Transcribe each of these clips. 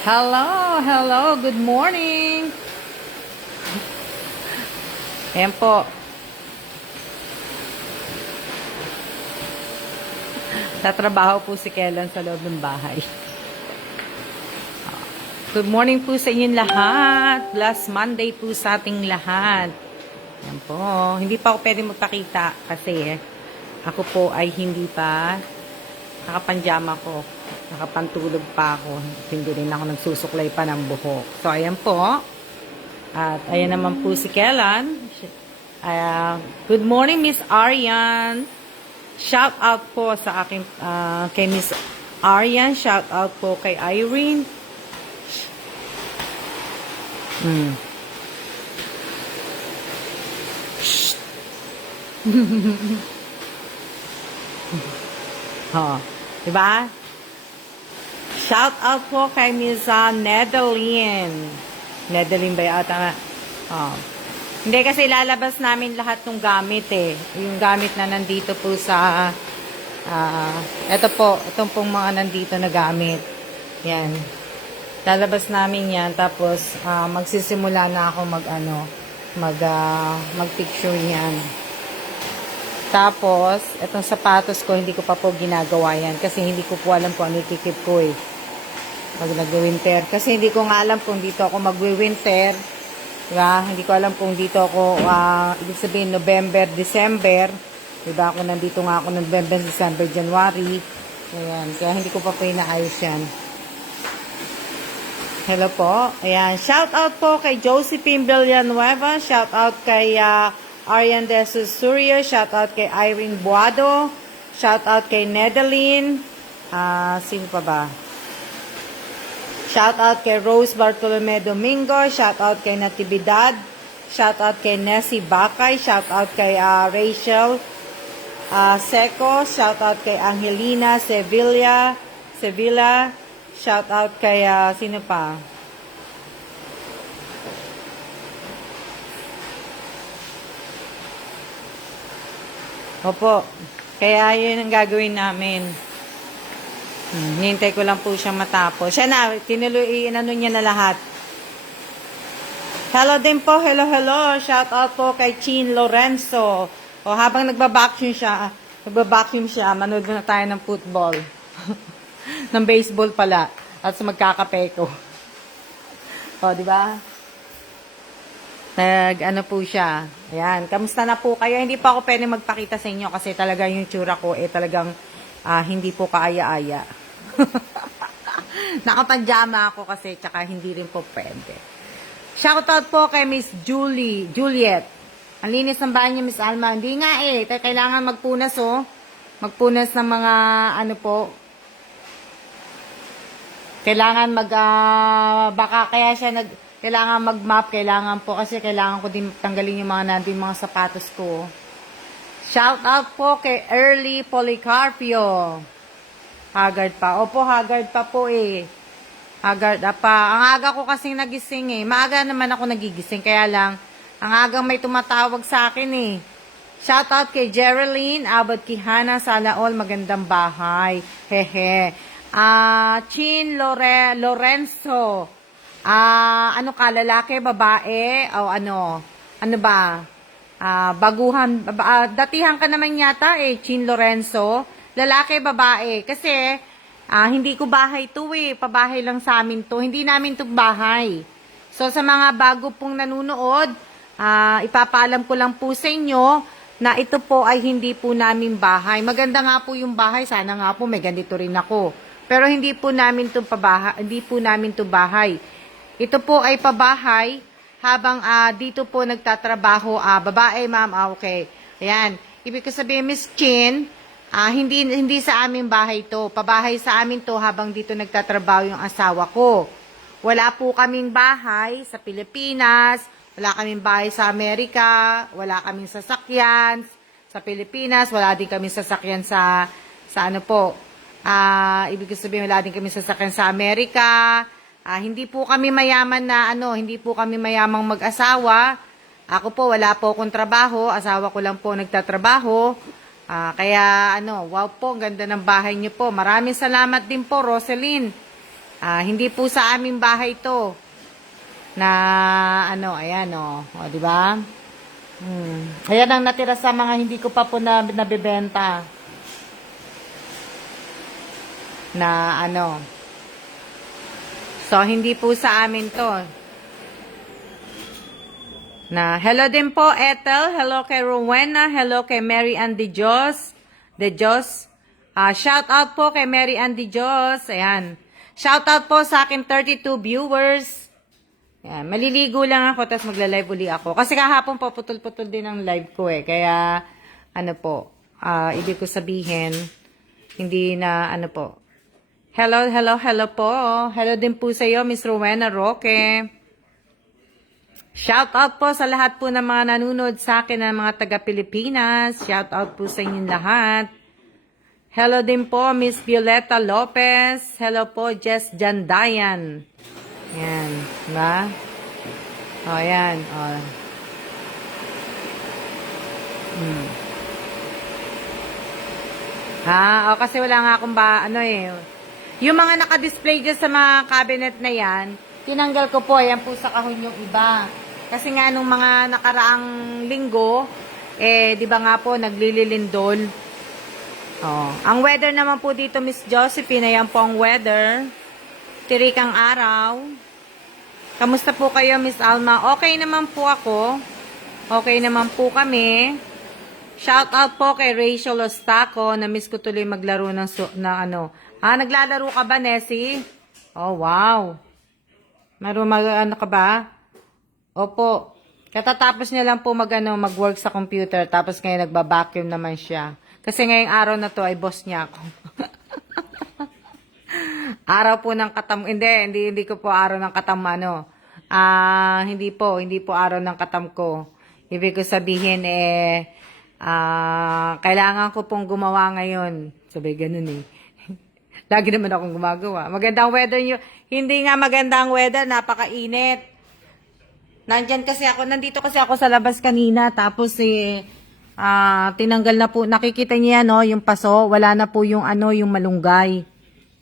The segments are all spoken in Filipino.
Hello, hello, good morning. Ayan po. Tatrabaho po si Kellan sa loob ng bahay. Good morning po sa inyong lahat. Last Monday po sa ating lahat. Ayan po. Hindi pa ako pwede magpakita kasi ako po ay hindi pa nakapanjama ko. Nakapantulog pa ako. Hindi rin ako nagsusuklay pa ng buhok. So, ayan po. At ayan naman po si Kellan. Good morning, Miss Arian. Shout out po sa aking kay Miss Arian. Shout out po kay Irene. Oh, diba? Shout out po kay Miss Nedeline. Nedeline ba yata? Oh. Hindi kasi lalabas namin lahat ng gamit eh. Yung gamit na nandito po sa ito po, itong pong mga nandito na gamit. Yan. Lalabas namin yan tapos magsisimula na ako mag-picture yan. Tapos, itong sapatos ko, hindi ko pa po ginagawa yan. Kasi hindi ko po alam kung ano ikikip ko eh. Pag nag-winter. Kasi hindi ko nga alam kung dito ako mag-winter. Diba? Hindi ko alam kung dito ako, ibig sabihin, November, December. Diba? Ako nandito nga ako November, December, January. Ayan. Kaya hindi ko pa po inaayos yan. Hello po. Ayan. Shout out po kay Josephine Villanueva. Shout out kay Arian de Susurio, shout out kay Irene Buado, shout out kay Nedeline, sino pa ba? Shout out kay Rose Bartolome Domingo, shout out kay Natividad, shout out kay Nessie Bakay, shout out kay Rachel Seco, shout out kay Angelina Sevilla, shout out kay sino pa? Opo. Kaya yun ang gagawin namin. Hintay ko lang po siya matapos. Siya na, inano niya na lahat. Hello din po. Hello, hello. Shout out po kay Chin Lorenzo. O habang nagba-vacuum siya, manood na tayo ng football. ng baseball pala. At sa magkakape ko. O, di ba? Ano po siya. Ayan. Kamusta na po kayo? Hindi pa ako pwede magpakita sa inyo kasi talaga yung tsura ko talagang hindi po kaaya-aya. Nakapanjama ako kasi tsaka hindi rin po pwede. Shoutout po kay Miss Juliet. Ang linis ng bahay niya, Miss Alma. Hindi nga kailangan magpunas Magpunas ng mga kailangan baka kaya siya kailangan mag-map, kailangan po kasi kailangan ko din tanggalin yung mga sapatos ko. Shout out po kay Early Policarpio. Haggard pa. Opo, haggard pa po Haggard pa. Ang aga ko kasing nagising Maaga naman ako nagigising, kaya lang, ang agang may tumatawag sa akin Shout out kay Geraldine Abad Kihana, sana all magandang bahay. Hehe. Chin Lorenzo. Ano ka, lalaki, babae, o ano ba? Baguhan, datihan ka naman yata Chin Lorenzo. Lalaki, babae. Kasi, hindi ko bahay to pabahay lang sa amin to. Hindi namin to bahay. So, sa mga bago pong nanunood, ipapaalam ko lang po sa inyo na ito po ay hindi po namin bahay. Maganda nga po yung bahay. Sana nga po may ganito rin ako. Pero hindi po namin to bahay. Ito po ay pabahay habang dito po nagtatrabaho babae, ma'am. Okay. Ayan. Ibig ko sabihin, Miss Chin, hindi sa aming bahay to. Pabahay sa amin to habang dito nagtatrabaho yung asawa ko. Wala po kaming bahay sa Pilipinas, wala kaming bahay sa Amerika, wala kaming sasakyan sa Pilipinas, wala din kaming sasakyan sa ibig ko sabihin, wala din kaming sasakyan sa Amerika. Hindi po kami mayaman hindi po kami mayamang mag-asawa. Ako po, wala po akong trabaho. Asawa ko lang po nagtatrabaho. Kaya, wow po, ganda ng bahay niyo po. Maraming salamat din po, Roselyn. Hindi po sa aming bahay to. Na, ano, ayan, oh. O, di ba? Ayan ang natira sa mga hindi ko pa po nabibenta. Na, ano. So, hindi po sa amin to. Na, hello din po, Ethel. Hello kay Rowena. Hello kay Mary Ann De Dios. Shout out po kay Mary Ann De Dios. Ayan. Shout out po sa akin 32 viewers. Ayan. Maliligo lang ako, tapos magla-live uli ako. Kasi kahapon po, putol-putol din ang live ko eh. Kaya, ano po, ibig ko sabihin, hindi na, ano po. Hello po. Hello din po sa iyo, Miss Rowena Roque. Shout out po sa lahat po ng mga nanonood sa akin ng mga taga-Pilipinas. Shout out po sa inyong lahat. Hello din po, Miss Violeta Lopez. Hello po, Jess Jandayan. Yan, diba? O, yan. O. Kasi wala nga akong yung mga naka-display dyan sa mga cabinet na yan, tinanggal ko po, yan po sa kahon yung iba. Kasi nga nung mga nakaraang linggo, di ba nga po, naglililindol. Ang weather naman po dito, Miss Josephine, ayan po ang weather. Tirikang araw. Kamusta po kayo, Miss Alma? Okay naman po ako. Okay naman po kami. Shout out po kay Rachel Ostaco. Na-miss ko tuloy maglaro naglalaro ka ba, Nessie? Oh, wow. Ano ka ba? Opo. Katatapos niya lang po mag-work sa computer. Tapos ngayon nagba-vacuum naman siya. Kasi ngayong araw na to ay boss niya ako. Araw po ng katam... Hindi ko po araw ng katam hindi po araw ng katam ko. Ibig ko sabihin kailangan ko pong gumawa ngayon. Sabi ganun eh. Lagi naman akong gumagawa. Magandang weather nyo. Hindi nga magandang weather, napakainit. Nandito kasi ako sa labas kanina. Tapos tinanggal na po. Nakikita niya yung paso. Wala na po yung yung malunggay.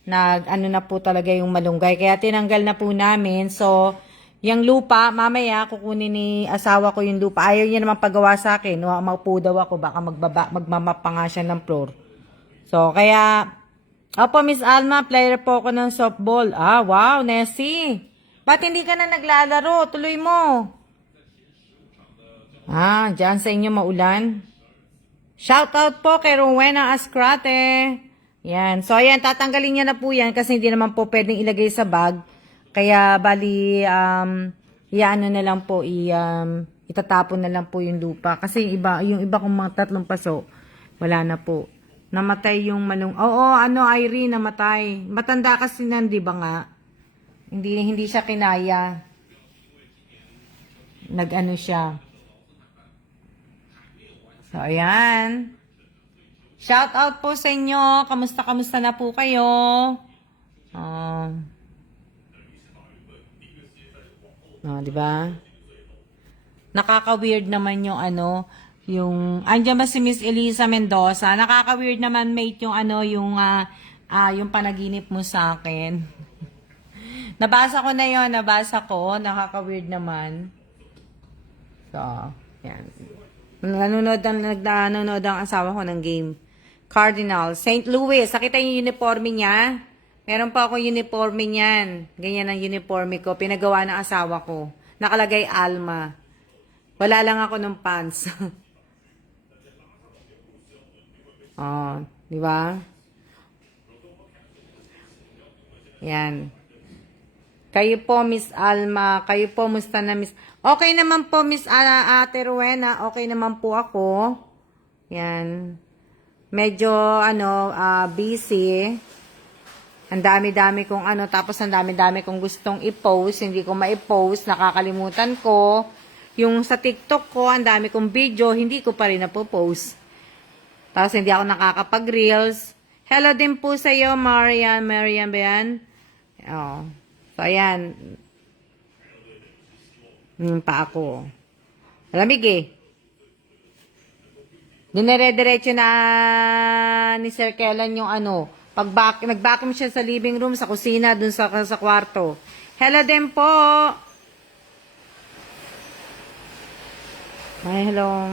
Na po talaga yung malunggay. Kaya tinanggal na po namin. So, yung lupa, mamaya kukunin ni asawa ko yung lupa. Ayaw niya naman pagawa sa akin. Maupo daw ako. Baka magmamap pa nga siya ng floor. So, kaya, opo, Miss Alma, player po ako ng softball. Wow, Nessie. Ba't hindi ka na naglalaro? Tuloy mo. Diyan sa inyo maulan. Shout out po kay Rowena Ascrate. Yan. So, ayan, tatanggalin niya na po yan kasi hindi naman po pwedeng ilagay sa bag. Kaya, bali, na lang po, itatapon na lang po yung lupa. Kasi yung iba kong mga 3 paso, wala na po. Namatay yung Irene, namatay. Matanda kasi di ba nga? Hindi siya kinaya. Siya. So, ayan. Shout out po sa inyo. Kamusta na po kayo? Di ba? Nakaka-weird naman yung andiyan ba si Miss Elisa Mendoza? Nakaka-weird naman mate yung yung panaginip mo sa akin. Nabasa ko, nakaka-weird naman. So, yan. Nanonood ang asawa ko ng game. Cardinal, St. Louis. Nakita yung uniforme niya? Meron pa ako uniforme niyan. Ganyan ang uniforme ko. Pinagawa ng asawa ko. Nakalagay Alma. Wala lang ako ng pants. Di ba? Yan. Kayo po, Miss Alma. Kayo po, musta na, Miss... Okay naman po, Miss Ate Rowena. Okay naman po ako. Yan. Medyo, busy. Ang dami-dami kong tapos ang dami-dami kong gustong i-post. Hindi ko ma-post. Nakakalimutan ko. Yung sa TikTok ko, ang dami kong video. Hindi ko pa rin napopost. Tapos hindi ako nakakapag-reels. Hello din po sa iyo, Marian ba yan? So, ayan. Pa ako. Malamig eh. Dinere-diretso na ni Sir Kellan yung Nag-vacuum siya sa living room, sa kusina, dun sa kwarto. Hello din po. Ay, hello.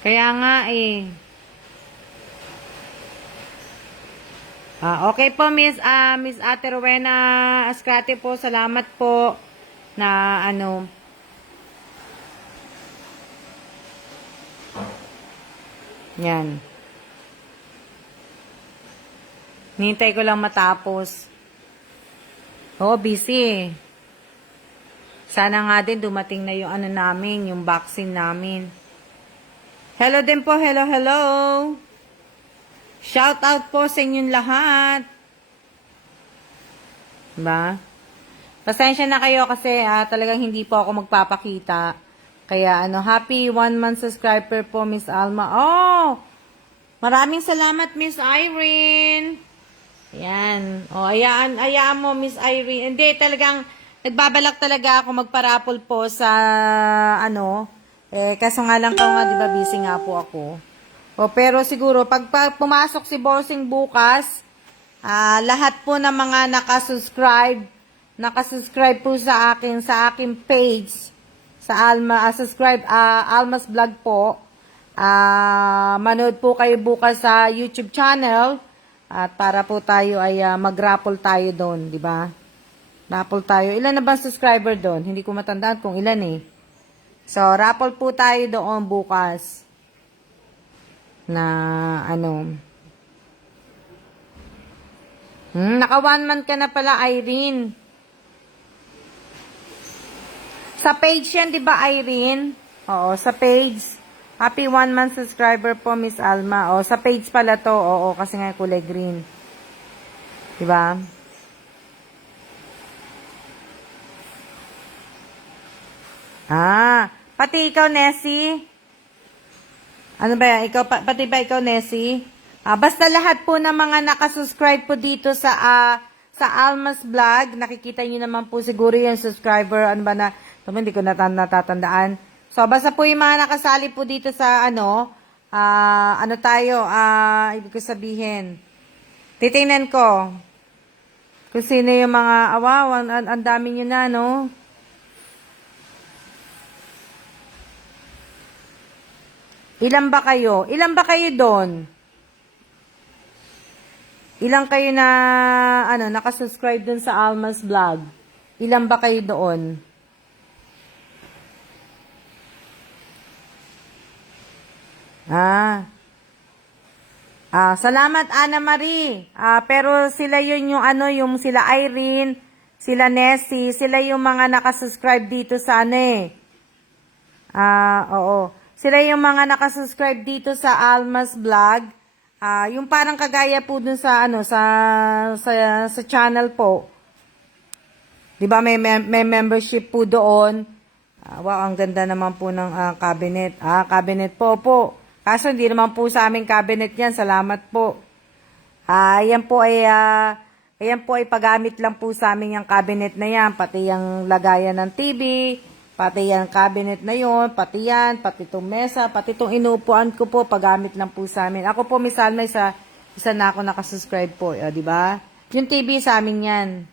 Kaya nga eh. Okay po, Miss Ate Rowena Ascate po. Salamat po na yan. Nintay ko lang matapos. Busy. Sana nga din dumating na yung namin, yung vaccine namin. Hello din po, hello. Shout out po sa inyong lahat. Diba? Pasensya na kayo kasi talagang hindi po ako magpapakita. Kaya happy 1 month subscriber po, Miss Alma. Oh! Maraming salamat, Miss Irene. Ayan. Ayaan mo, Miss Irene. Hindi, talagang nagbabalak talaga ako magparapol po sa kaso nga lang diba, busy nga po ako. Pero siguro, pag pumasok si Bossing bukas, lahat po ng mga nakasubscribe po sa aking page, sa Alma's Vlog po, manood po kayo bukas sa YouTube channel, at para po tayo ay mag-raffle tayo doon, di ba? Raffle tayo. Ilan na ba subscriber doon? Hindi ko matandaan kung ilan eh. So, raffle po tayo doon bukas. Na naka 1 month ka na pala, Irene. Sa page yan, di ba, Irene? Oo, sa page. Happy 1 month subscriber po, Miss Alma. Sa page pala to. Oo, kasi nga kulay green. Di ba? Pati ikaw, Nessie. Ano ba yan? Pati ba ikaw, Nessie? Basta lahat po ng mga nakasubscribe po dito sa Alma's Vlog, nakikita nyo naman po siguro yung subscriber, hindi ko natatandaan. So, basta po yung mga nakasali po dito sa ibig ko sabihin. Titingnan ko kung sino yung mga, ang dami nyo na, no? Ilan ba kayo? Ilan ba kayo doon? Ilan kayo na, nakasubscribe doon sa Alma's Vlog? Ilan ba kayo doon? Salamat, Ana Marie. Pero sila yung yung sila Irene, sila Nessie, sila yung mga nakasubscribe dito sa oo. Sila yung mga nakasubscribe dito sa Alma's Vlog. Yung parang kagaya po dun sa sa channel po. 'Di ba may membership po doon. Wow, ang ganda naman po ng cabinet. Cabinet po. Kaso hindi naman po sa aming cabinet 'yan. Salamat po. Ayan po ay paggamit lang po sa amin yung cabinet na 'yan, pati yung lagayan ng TV. Pati yung cabinet na yon, pati itong mesa, pati itong inuupuan ko po, paggamit lang po sa amin. Ako po, Miss Alma, isa na ako nakasubscribe po, di ba? Yung TV sa amin yan.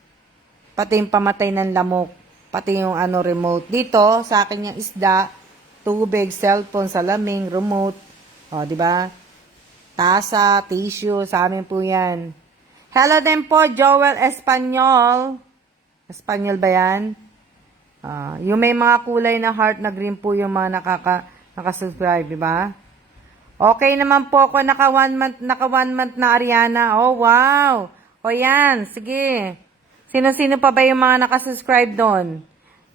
Pati yung pamatay ng lamok, pati yung remote. Dito, sa akin yung isda, tubig, cellphone, salaming, remote, di ba? Tasa, tissue, sa amin po yan. Hello din po, Joel Espanyol. Espanyol ba yan? Yung may mga kulay na heart na green po yung mga nakasubscribe, di ba? Okay naman po ako, naka 1 month na Ariana. Oh, wow! O yan, sige. Sino-sino pa ba yung mga nakasubscribe doon?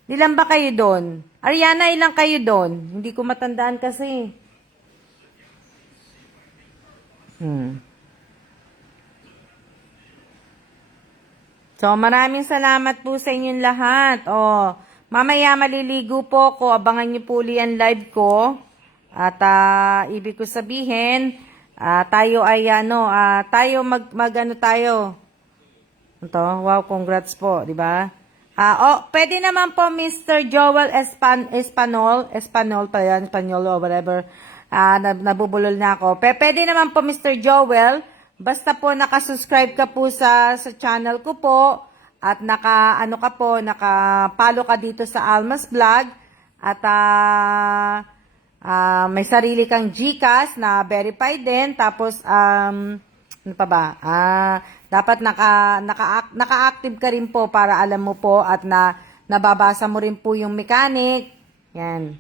Ilan ba kayo doon? Ariana, ilang kayo doon? Hindi ko matandaan kasi. So, maraming salamat po sa inyong lahat. Mamaya maliligo po ako. Abangan niyo po ulit ang live ko. At ibig ko sabihin, tayo ay tayo tayo. Ito, wow, congrats po, di ba? Pwede naman po Mr. Joel Espanyol pa yan, Espanyol or whatever. Nabubulol na ako. Pwede naman po Mr. Joel, basta po nakasubscribe ka po sa channel ko po at naka-follow ka dito sa Alma's Vlog at may sarili kang GCash na verified din. Tapos, ano pa ba? Dapat naka-active ka rin po para alam mo po at nababasa mo rin po yung mechanic. Yan.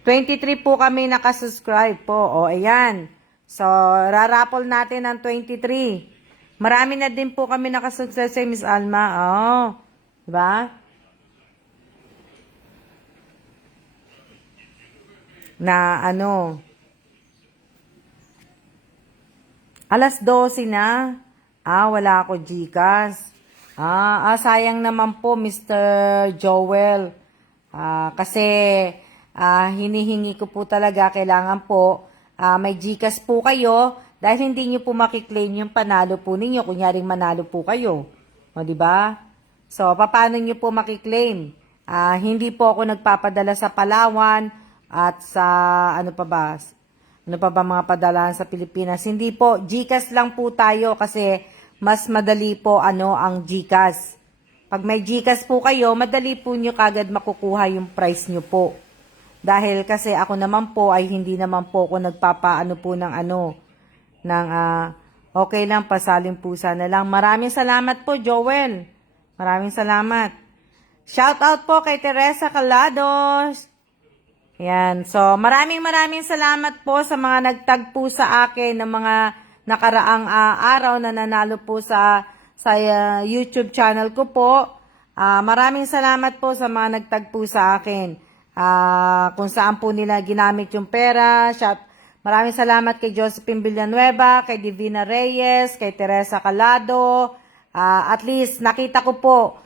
23 po kami nakasubscribe po. O, ayan. So, raraffle natin ang 23. Marami na din po kami nakasubscribe sa Miss Alma. Oh, diba? Na ano, alas 12 na. Wala ako GCash. Sayang naman po, Mr. Joel. Kasi hinihingi ko po talaga, kailangan po, may GCash po kayo dahil hindi nyo po makiklaim yung panalo po ninyo. Kunyaring manalo po kayo. O, diba? So, paano nyo po makiklaim? Hindi po ako nagpapadala sa Palawan at sa, ano pa ba mga padalahan sa Pilipinas. Hindi po, GCash lang po tayo kasi mas madali po ang GCash. Pag may GCash po kayo, madali po nyo kagad makukuha yung price nyo po. Dahil kasi ako naman po ay hindi naman po ako nagpapaano po ng okay lang, pasaling pusa na lang. Maraming salamat po, Joel. Maraming salamat. Shout out po kay Teresa Calados. Yan. So, maraming salamat po sa mga nagtag po sa akin ng mga nakaraang araw na nanalo po sa YouTube channel ko po. Maraming salamat po sa mga nagtag po sa akin. Kung saan po nila ginamit yung pera. Maraming salamat kay Josephine Villanueva, kay Divina Reyes, kay Teresa Calado. At least nakita ko po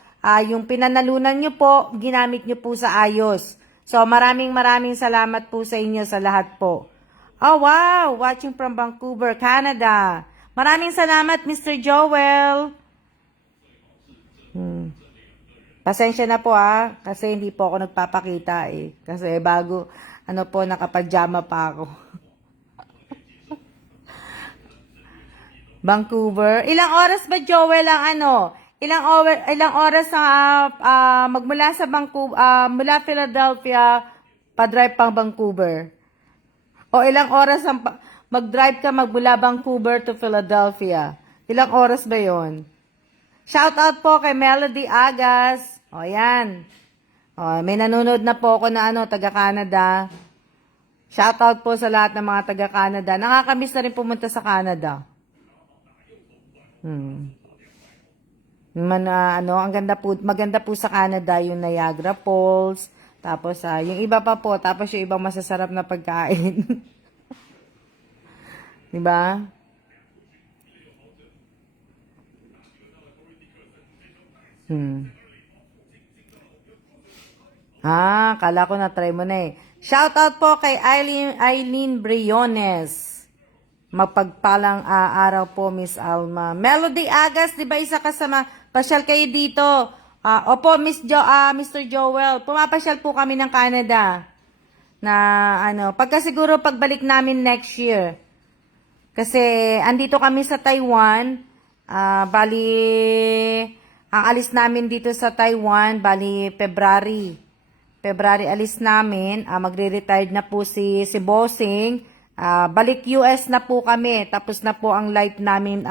yung pinanalunan nyo po, ginamit nyo po sa ayos. So, maraming salamat po sa inyo sa lahat po. Oh, wow! Watching from Vancouver, Canada. Maraming salamat, Mr. Joel. Pasensya na po kasi hindi po ako nagpapakita Kasi bago, nakapajama pa ako. Vancouver. Ilang oras ba, Joel, Ilang oras magmula sa Vancouver, mula Philadelphia, pa-drive pang Vancouver? O ilang oras mag-drive ka magmula Vancouver to Philadelphia? Ilang oras ba yon? Shout out po kay Melody Agas. O yan. May nanonood na po ako na taga-Canada. Shout out po sa lahat ng mga taga-Canada. Nakakamiss na rin pumunta sa Canada. Ang maganda po sa Canada yung Niagara Falls, tapos yung iba pa po, tapos yung ibang masasarap na pagkain. 'Di ba? Kala ko na try mo na Shout out po kay Eileen Briones. Mapagpalang araw po, Miss Alma. Melody Agas, di ba isa kasama? Pasyal kayo dito. Opo, Mr. Joel. Pumapasyal po kami ng Canada. Pagka siguro pagbalik namin next year. Kasi andito kami sa Taiwan. Bali, ang alis namin dito sa Taiwan, bali February. February alis namin. Magre-retired na po si Bossing. Balik US na po kami. Tapos na po ang life namin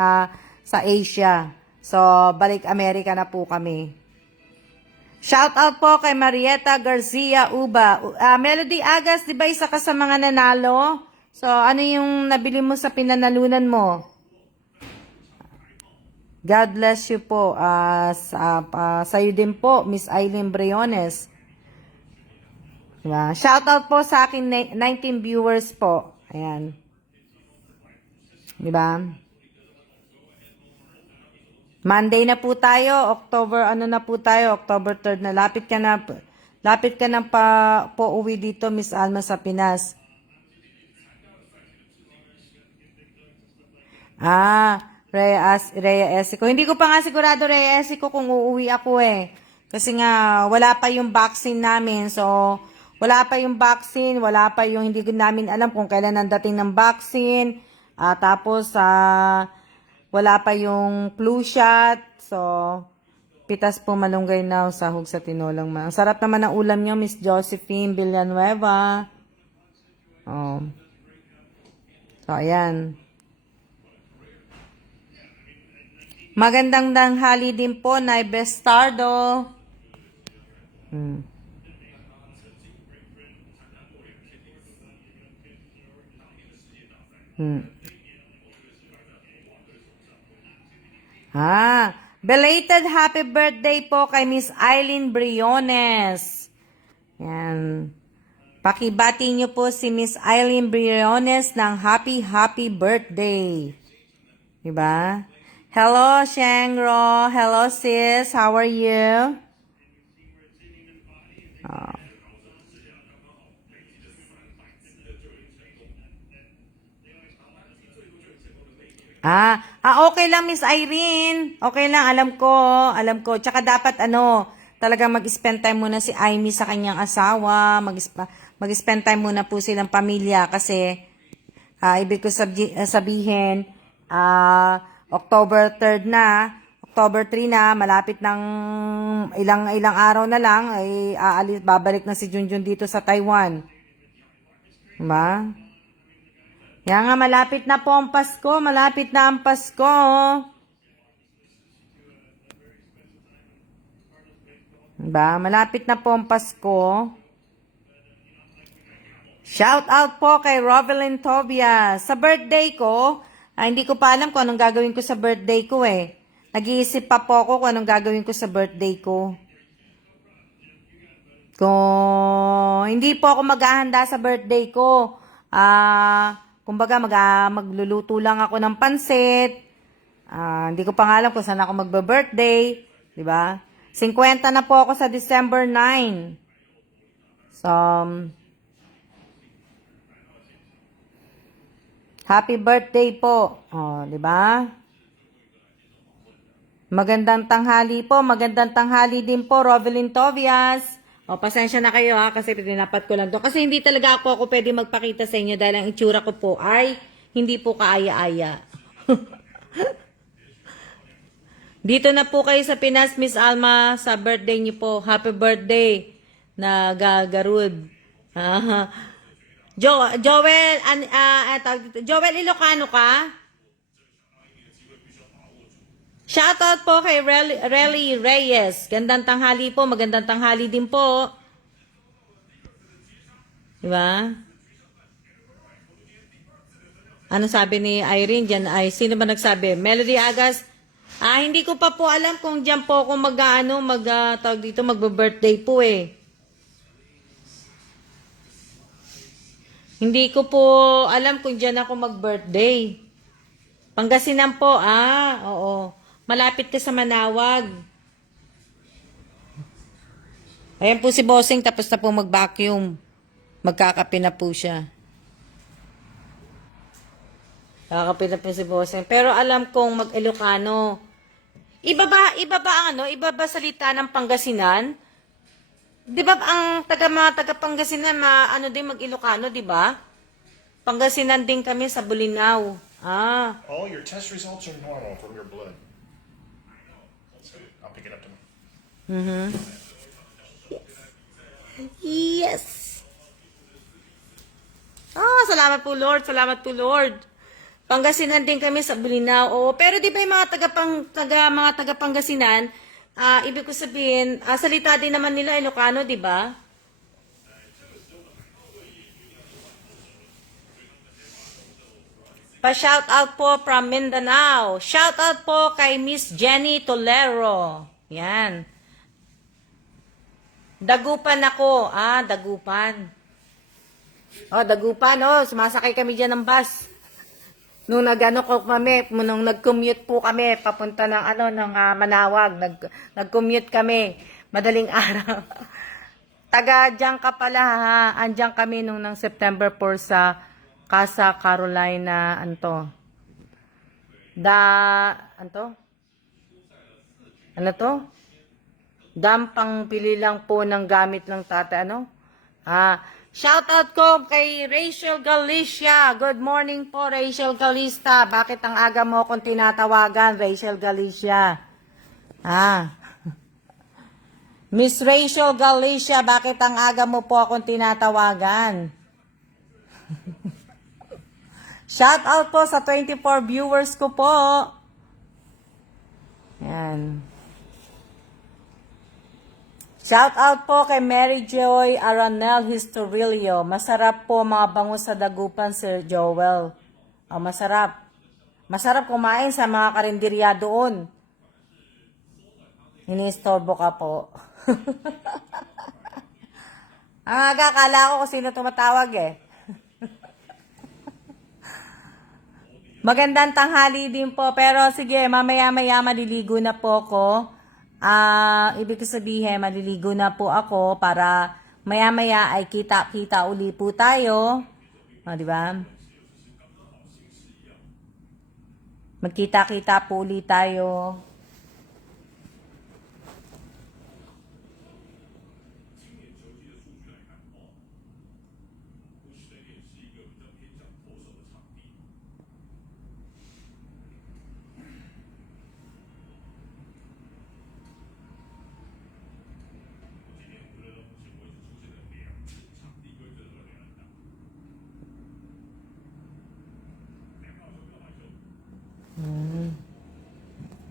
sa Asia. So, balik Amerika na po kami. Shout out po kay Marieta Garcia Uba. Melody Agas, di ba isa ka sa mga nanalo? So, ano yung nabili mo sa pinanalunan mo? God bless you po. Sa'yo din po, Miss Eileen Briones. Shout out po sa akin, 19 viewers po. Ayan. Diba? Monday na po tayo. October 3rd na. Lapit ka na po uwi dito, Miss Alma, sa Pinas. Rhea Esico. Hindi ko pa nga sigurado, Rhea Esico, kung uuwi ako Kasi nga, wala pa yung vaccine namin. So, wala pa yung vaccine, hindi namin alam kung kailan ang dating ng vaccine. Tapos, wala pa yung flu shot. So, pitas po malunggay na sahog sa tinolang ma. Ang sarap naman ng ulam niyo, Miss Josephine Villanueva. Oh. So, ayan. Magandang tanghali din po, Nay Bestardo. Hmm. Hmm. Belated happy birthday po kay Miss Eileen Briones. Yan. Pakibati niyo po si Miss Eileen Briones ng happy birthday. Diba? Hello, Shangro. Hello, sis. How are you? Oh. Okay lang, Miss Irene. Okay lang, alam ko. Tsaka dapat talagang mag-spend time muna si Amy sa kanyang asawa, mag-spend time muna po silang pamilya kasi ibig ko sabihin, October 3rd na, October 3 na, malapit ng ilang araw na lang, ay babalik na si Junjun dito sa Taiwan. Diba? Yan nga, malapit na po ang Pasko. Malapit na ang Pasko. Diba? Malapit na po ang Pasko. Shout out po kay Rovelyn Tobias. Sa birthday ko, hindi ko pa alam kung anong gagawin ko sa birthday ko eh. Nag-iisip pa po ako kung anong gagawin ko sa birthday ko. Kung hindi po ako maghahanda sa birthday ko, kumbaga magluluto lang ako ng pansit. Hindi ko pa nga alam kung saan ako magbe-birthday, 'di ba? 50 na po ako sa December 9. So, happy birthday po. 'Di ba? Magandang tanghali po. Magandang tanghali din po, Rovelyn Tobias. Pasensya na kayo kasi pinapat ko lang doon. Kasi hindi talaga ako pwede magpakita sa inyo dahil ang itsura ko po ay hindi po kaaya-aya. Dito na po kayo sa Pinas, Miss Alma, sa birthday niyo po. Happy birthday na gagarud. Joel, Joel Ilocano ka? Shoutout po kay Relly Reyes. Gandang tanghali po. Magandang tanghali din po. Diba? Ano sabi ni Irene dyan? Sino ba nagsabi? Melody Agas. Hindi ko pa po alam kung dyan po ako magbe-birthday po eh. Hindi ko po alam kung dyan ako mag-birthday. Pangasinan po, oo. Malapit ka sa Manawag. Ayan po si Bossing, tapos na po mag-vacuum. Magkakape na po siya. Kakape na po si Bossing. Pero alam kong mag-Ilocano. Iba ba salita ng Pangasinan? Di ba ang mga taga Pangasinan, din mag-Ilocano, di ba? Pangasinan din kami sa Bulinaw. All your test results are normal from your blood. So I'll pick it up tomorrow. Yes. Salamat po Lord. Salamat po Lord. Pangasinan din kami sa Bulinaw. Pero di ba yung mga taga Pangasinan, ibig ko sabihin, salita din naman nila Ilocano, di ba? Pa-shout out po from Mindanao. Shout out po kay Miss Jenny Tolero. Yan. Dagupan ako. Dagupan. Dagupan. Sumasakay kami dyan ng bus. Nung nag-commute po kami papunta ng Manawag. Nag-commute kami. Madaling araw. Taga dyan ka pala ha. Andyan kami nung September 4 sa Casa Carolina, Ano to? Dampang pili lang po ng gamit ng tatay, Shoutout ko kay Rachel Galicia. Good morning po, Rachel Galista. Bakit ang aga mo akong tinatawagan, Rachel Galicia? Miss Rachel Galicia, bakit ang aga mo po akong tinatawagan? Shoutout po sa 24 viewers ko po. Yan. Shout out po kay Mary Joy Aranel Historilio. Masarap po mga bangus sa dagupan, Sir Joel. Oh, masarap. Masarap kumain sa mga karinderya doon. Iniistorbo ka po. Ang aga, akala ko kung sino tumatawag eh. Magandang tanghali din po. Pero sige, mamaya-maya maliligo na po ako. Ibig sabihin, maliligo na po ako para maya-maya ay kita-kita uli po tayo. Di ba? Magkita-kita po uli tayo.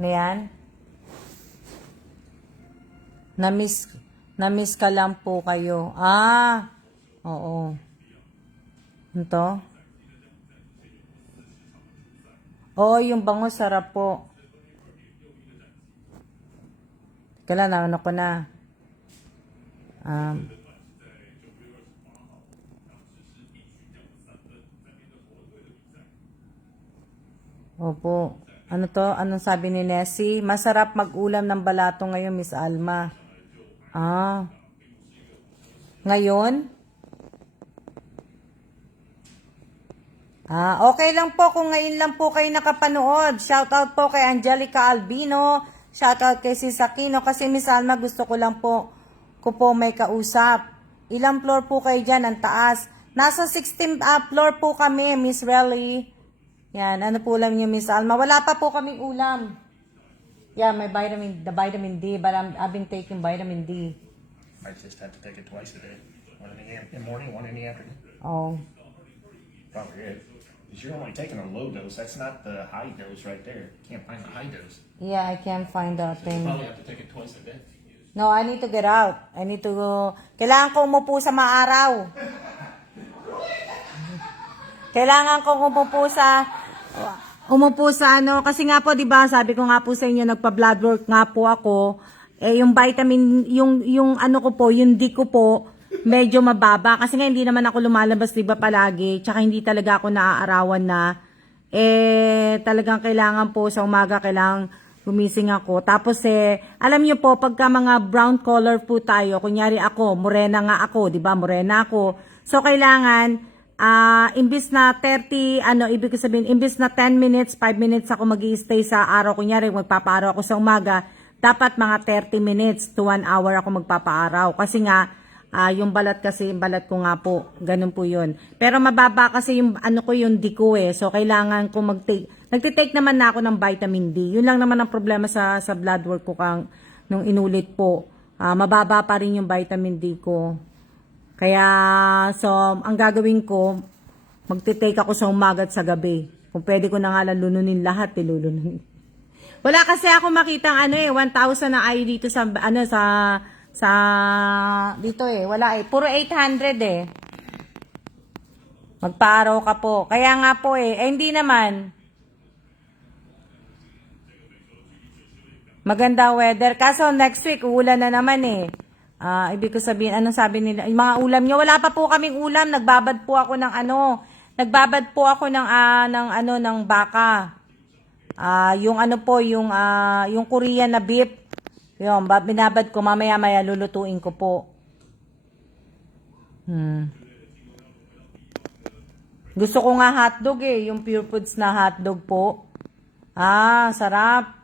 Ano yan? Na-miss ka lang po kayo. Oo. Ito? Oo, yung bango sarap po. Kailan ano ko na? Opo. Ano to? Anong sabi ni Nessie? Masarap mag-ulam ng balato ngayon, Miss Alma. Ngayon? Okay lang po kung ngayon lang po kayo nakapanood. Shoutout po kay Angelica Albino. Shoutout kay Sis Aquino. Kasi Miss Alma, gusto ko lang po may kausap. Ilang floor po kayo dyan? Ang taas. Nasa 16th floor po kami, Miss Relly. Yan, ano po ulam niyo, Miss Alma? Wala pa po kaming ulam. Yeah, may the vitamin D, but I've been taking vitamin D. I just have to take it twice a day. One in the morning, one in the afternoon. Oh. Probably it. Because you're only taking a low dose. That's not the high dose right there. Can't find the high dose. Yeah, I can't find that thing. Probably have to take it twice a day. No, I need to get out. I need to go. Kailangan ko umupo sa maaraw. Kailangan ko umupo sa ano, kasi nga po, 'di ba, sabi ko nga po sa inyo, nagpa-blood work nga po ako. Yung vitamin, yung ano ko po, yung D ko po, medyo mababa kasi nga hindi naman ako lumalabas, 'di ba, palagi. Tsaka hindi talaga ako naaarawan na. Talagang kailangan po sa umaga kailangan gumising ako. Tapos alam niyo po, pagka mga brown color po tayo, kunyari ako, morena nga ako, 'di ba? Morena ako. So kailangan imbis na 30, ibig sabihin, imbis na 10 minutes, 5 minutes ako mag-i-stay sa araw, kunyari, magpapaaraw ako sa umaga, dapat mga 30 minutes to 1 hour ako magpapaaraw. Kasi nga, yung balat ko nga po, ganun po yun. Pero mababa kasi yung, yung D ko so kailangan ko nagtitake naman na ako ng vitamin D. Yun lang naman ang problema sa blood work ko nung inulit po. Mababa pa rin yung vitamin D ko. Kaya, so, ang gagawin ko, magte-take ako sa umaga at sa gabi. Kung pwede ko na nga lang lununin lahat, lulununin. Wala kasi ako makitang 1,000 na ay dito sa, dito wala puro 800 Magpaaraw ka po. Kaya nga po hindi naman. Maganda weather. Kaso next week, uulan na naman ibig ko sabihin, anong sabi nila? Yung mga ulam nyo, wala pa po kaming ulam. Nagbabad po ako ng ng baka. Yung yung Korean na beef. Yung binabad ko, mamaya-maya lulutuin ko po. Gusto ko nga hotdog yung Pure Foods na hotdog po. Sarap.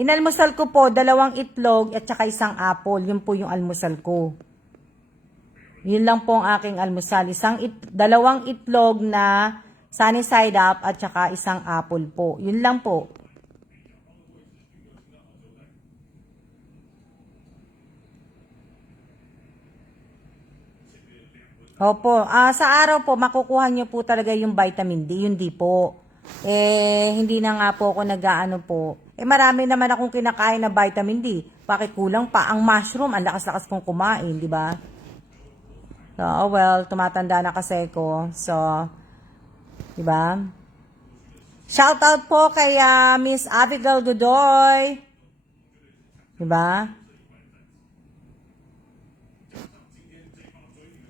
Inalmusal ko po 2 itlog at saka 1 apple. Yun po yung almusal ko. Yun lang po ang aking almusal. Dalawang itlog na sunny side up at saka isang apple po. Yun lang po. Opo. Sa araw po, makukuha nyo po talaga yung vitamin D. Yun di po. Hindi na nga po ako nag-aano po. Marami naman akong kinakain na vitamin D. Bakit kulang pa? Ang mushroom, ang lakas-lakas kong kumain, di ba? So, oh well, tumatanda na kasi ko. So, di ba? Shout out po kay Miss Abigail Godoy. Di ba?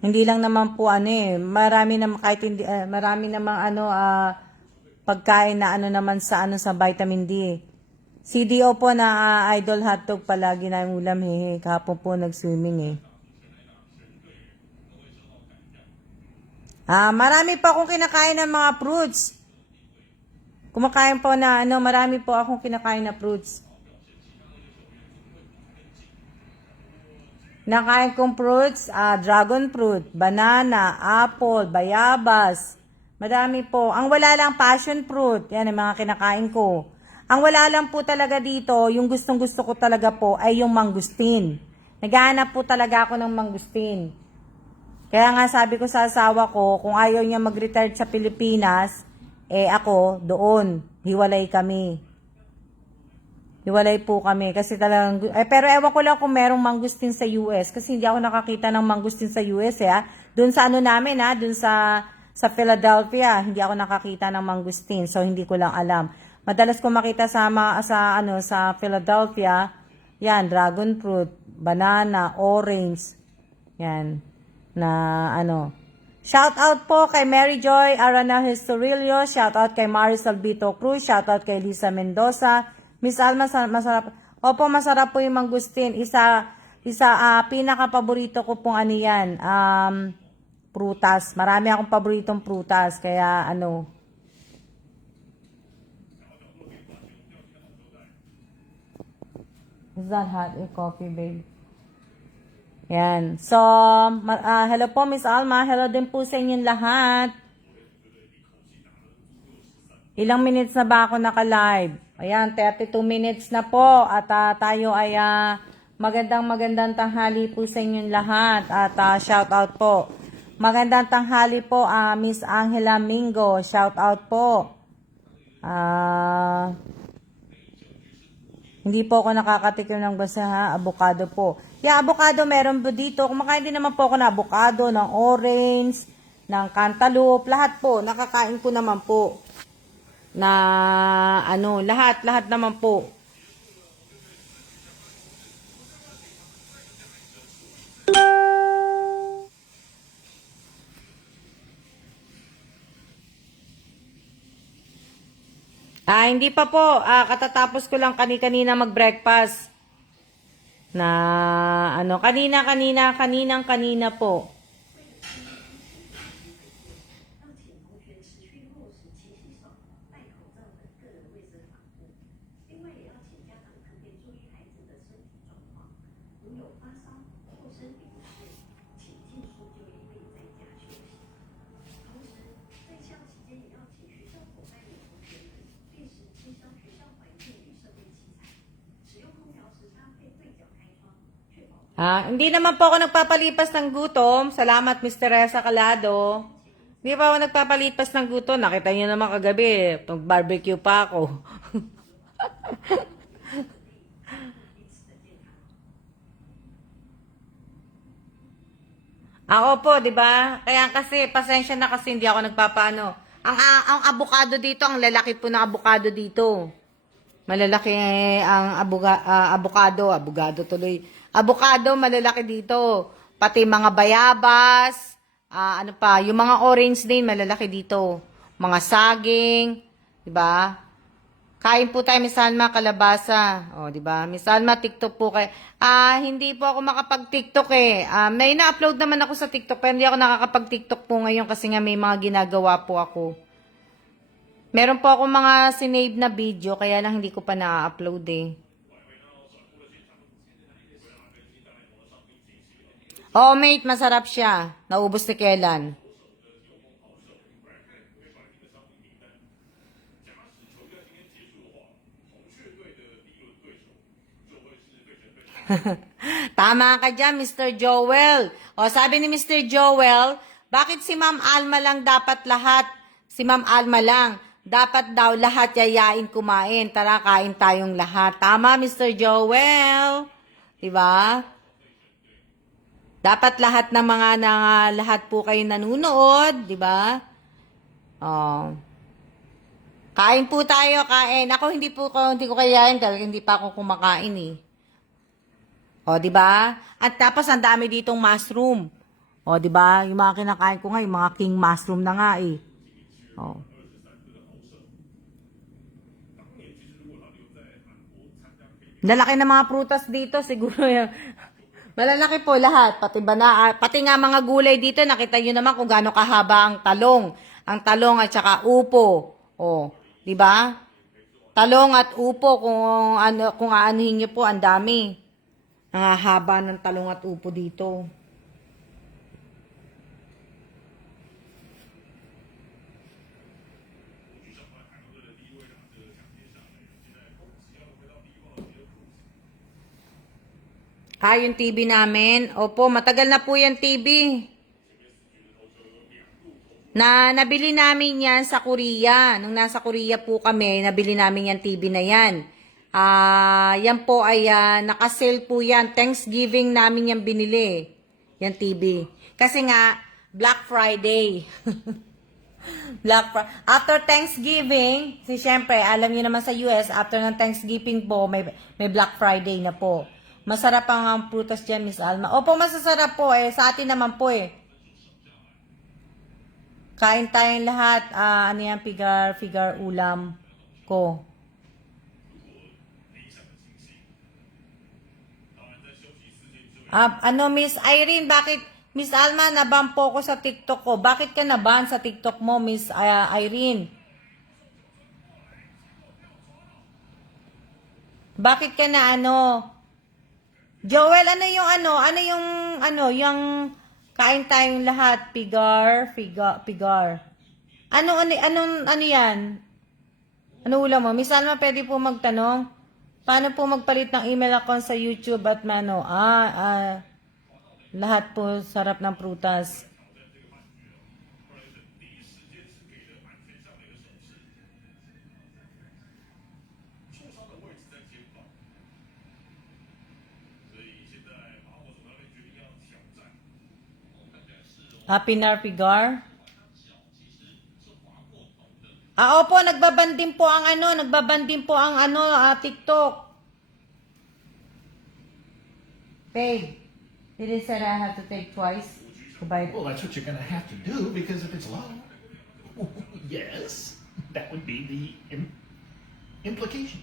Hindi lang naman po marami naman kahit hindi marami namang pagkain na naman sa sa vitamin D. CDO po na idol hotdog palagi na yung ulam kahapon po nag-swimming marami pa akong kinakain ng mga fruits. Kumakain po na marami po akong kinakain na fruits. Nakain kong fruits, dragon fruit, banana, apple, bayabas. Madami po. Ang wala lang passion fruit. Yan ang mga kinakain ko. Ang wala lang po talaga dito, yung gustong-gusto ko talaga po ay yung mangustin. Naghahanap po talaga ako ng mangustin. Kaya nga sabi ko sa asawa ko, kung ayaw niya mag-retire sa Pilipinas, ako doon. Hiwalay kami. Hiwalay po kami kasi talagang pero ewan ko lang kung merong mangustin sa US kasi hindi ako nakakita ng mangustin sa US Doon sa namin doon sa Philadelphia, hindi ako nakakita ng mangustin. So hindi ko lang alam. Madalas ko makita sa Philadelphia, yan, dragon fruit, banana, orange. Yan na Shout out po kay Mary Joy Arana Historillo, shout out kay Marisol Vito Cruz, shout out kay Lisa Mendoza. Miss Alma, masarap. Opo, masarap po yung mangustin. Pinaka-paborito ko pong yan. Prutas. Marami akong paboritong prutas. Kaya Is that hot coffee, babe? Yan. So, hello po, Miss Alma. Hello din po sa inyong lahat. Ilang minutes na ba ako naka-live? Ayan, 32 minutes na po. At tayo ay magandang tanghali po sa inyong lahat. At shout out po. Magandang tanghali po, Miss Angela Mingo. Shout out po. Hindi po ako nakakatikim ng basa avocado po. Avocado meron po dito. Kumakain din naman po ako ng avocado, ng orange, ng cantaloupe. Lahat po, nakakain ko naman po. Na lahat naman po. Hindi pa po. Katatapos ko lang kanina mag-breakfast. Na kanina po. Hindi naman po ako nagpapalipas ng gutom. Salamat, Miss Teresa Calado. Hindi pa ako nagpapalipas ng gutom. Nakita niyo naman kagabi, barbecue pa ako. Ako po, 'di ba? Kaya kasi pasensya na kasi hindi ako nagpapaano. Ang avocado dito, ang lalaki po ng avocado dito. Malalaki ang abogado tuloy. Avocado malalaki dito. Pati mga bayabas, yung mga orange din malalaki dito. Mga saging, 'di ba? Kain po tayo, Miss Alma, kalabasa. O, di ba? Miss Alma, TikTok po kayo. Hindi po ako makapag-TikTok may na-upload naman ako sa TikTok, pero hindi ako nakakapag-TikTok po ngayon kasi nga may mga ginagawa po ako. Meron po ako mga sinave na video, kaya lang hindi ko pa na-upload Oo, mate, masarap siya. Naubos ni Kailan. Tama ka dyan, Mr. Joel. O, sabi ni Mr. Joel, bakit si Ma'am Alma lang dapat lahat? Si Ma'am Alma lang. Dapat daw lahat yayain kumain. Tara, kain tayong lahat. Tama, Mr. Joel. Diba? Dapat lahat ng mga lahat po kayo nanunood, 'di ba? Oh. Kain po tayo, kain. Ako hindi ko kayain dahil hindi pa ako kumakain eh. Oh, 'di ba? At tapos ang dami ditong mushroom. Oh, 'di ba? Yung mga kinakain ko nga, yung mga king mushroom na nga eh. Oh. Lalaki ng mga prutas dito, siguro yan. Malalaki po lahat, pati nga mga gulay dito, nakita nyo naman kung gaano kahaba ang talong. Ang talong at saka upo. Oh, 'di ba? Talong at upo kung aanuhin niyo po, ang dami. Ang haba ng talong at upo dito. Yung TV namin. Opo, matagal na po yan TV. Nabili namin yan sa Korea. Nung nasa Korea po kami, nabili namin yan TV na yan. Yan po ay naka-sale po yan. Thanksgiving namin yan binili. Yan TV. Kasi nga, Black Friday. After Thanksgiving, syempre, alam niyo naman sa US, after ng Thanksgiving po, may Black Friday na po. Masarap ang prutas dyan, Miss Alma. Opo, masasarap po eh. Sa atin naman po eh. Kain tayong lahat. Ano yan, figar ulam ko. Miss Irene, bakit, Miss Alma, naban po ko sa TikTok ko. Bakit ka naban sa TikTok mo, Miss Irene? Bakit ka na Joel, yung kain tayong lahat, figar. Ano yan? Ano ulam mo? Miss Alma, pwede po magtanong? Paano po magpalit ng email account sa YouTube at lahat po sarap ng prutas. Pinar Figar? Opo, nagbabanding po ang TikTok. Babe, it said I have to take twice to buy it. Well, that's what you're going to have to do because if it's low, yes, that would be the implication.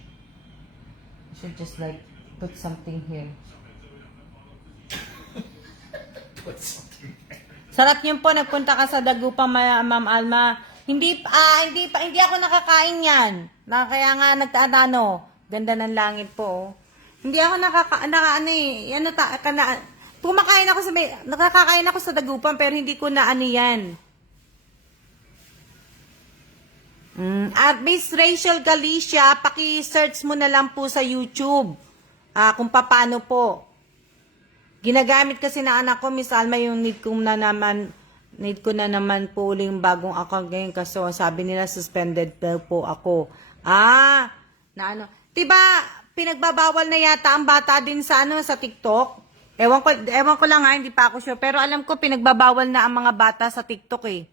You should just put something here. Put something there. Sarap yun po, nagpunta ka sa Dagupan, Ma'am Alma. Hindi ako nakakain yan. Kaya nga ganda ng langit po. Hindi ako nakakain ako sa Dagupan pero hindi ko na yan. At Miss Rachel Galicia, paki-search mo na lang po sa YouTube kung paano po. Ginagamit kasi na anak ko, Miss Alma, yung need ko na naman po uling bagong account ngayon kasi sabi nila suspended daw po ako. Diba, pinagbabawal na yata ang bata din sa TikTok? Ewan ko lang hindi pa ako sure. Pero alam ko pinagbabawal na ang mga bata sa TikTok eh.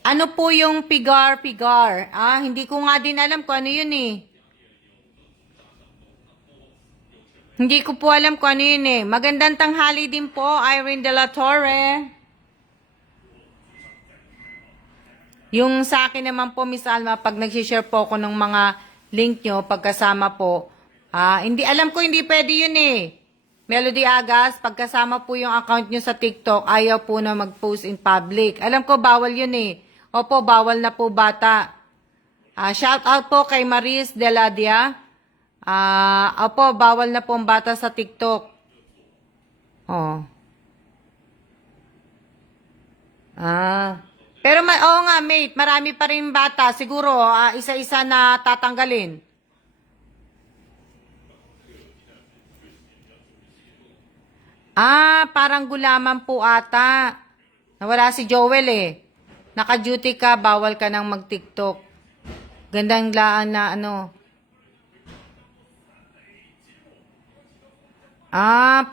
Ano po yung pigar? Hindi ko nga din alam kung ano yun eh. Hindi ko po alam kung ano yun eh. Magandang tanghali din po, Irene de la Torre. Yung sa akin naman po, Miss Alma, pag nag-share po ako ng mga link nyo, pagkasama po, hindi pwede yun eh. Melody Agas, pagkasama po yung account nyo sa TikTok, ayaw po na mag-post in public. Alam ko, bawal yun eh. Opo, bawal na po bata. Shout out po kay Maris Deladia. Opo, bawal na po ang bata sa TikTok. Oh. Pero oo nga, mate, marami pa rin bata. Siguro, isa-isa na tatanggalin. Parang gulaman po ata. Nawala si Joel eh. Naka-duty ka, bawal ka nang mag-TikTok. Gandang laan na ano.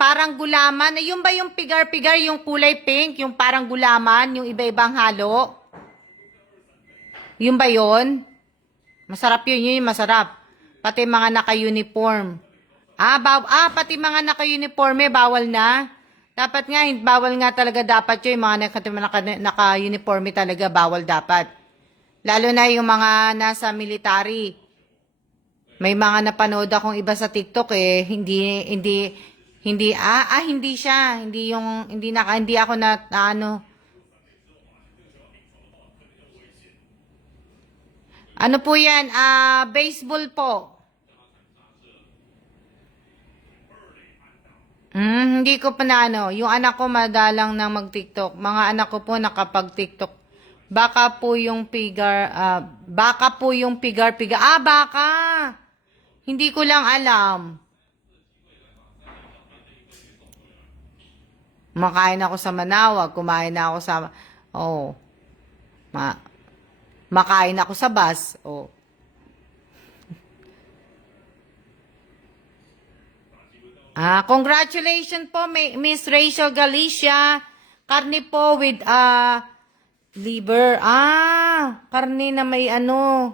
Parang gulaman. Yung ba yung pigar-pigar, yung kulay pink, yung parang gulaman, yung iba-ibang halo? Yung ba yun? Masarap yun, masarap. Pati mga naka-uniform. Pati mga naka-uniforme, bawal na. Dapat nga, bawal nga talaga dapat yun. Yung mga naka-uniforme talaga, bawal dapat. Lalo na yung mga nasa military. May mga napanood akong iba sa TikTok eh, hindi siya, hindi ako na ano. Ano po 'yan? Baseball po. Hindi ko pa na ano, yung anak ko madalang na mag-TikTok. Mga anak ko po nakapag-TikTok. Baka po yung pigar-pigar. Baka. Hindi ko lang alam. Makain ako sa Manawag, kumain na ako sa makain ako sa bus. Congratulations po Miss Rachel Galicia. Karne po with liver. Karne na may ano.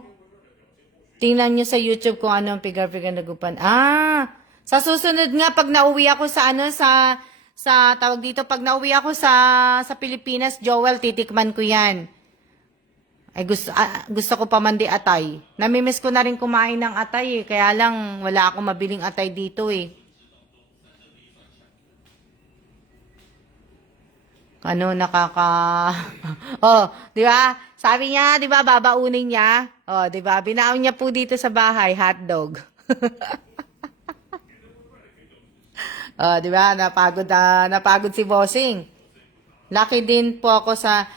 Tingnan nyo sa YouTube kung ano ang pigar-pigar na gupan. Sa susunod nga, pag nauwi ako sa tawag dito, pag nauwi ako sa Pilipinas, Joel, titikman ko yan. Ay, gusto ko pa man di atay. Namimiss ko na rin kumain ng atay eh. Kaya lang, wala akong mabiling atay dito eh. Di ba? Sabi niya, di ba, babaunin niya. Di ba? Binaon niya po dito sa bahay, hotdog. Di ba? Napagod si Bossing. Lucky din po ako sa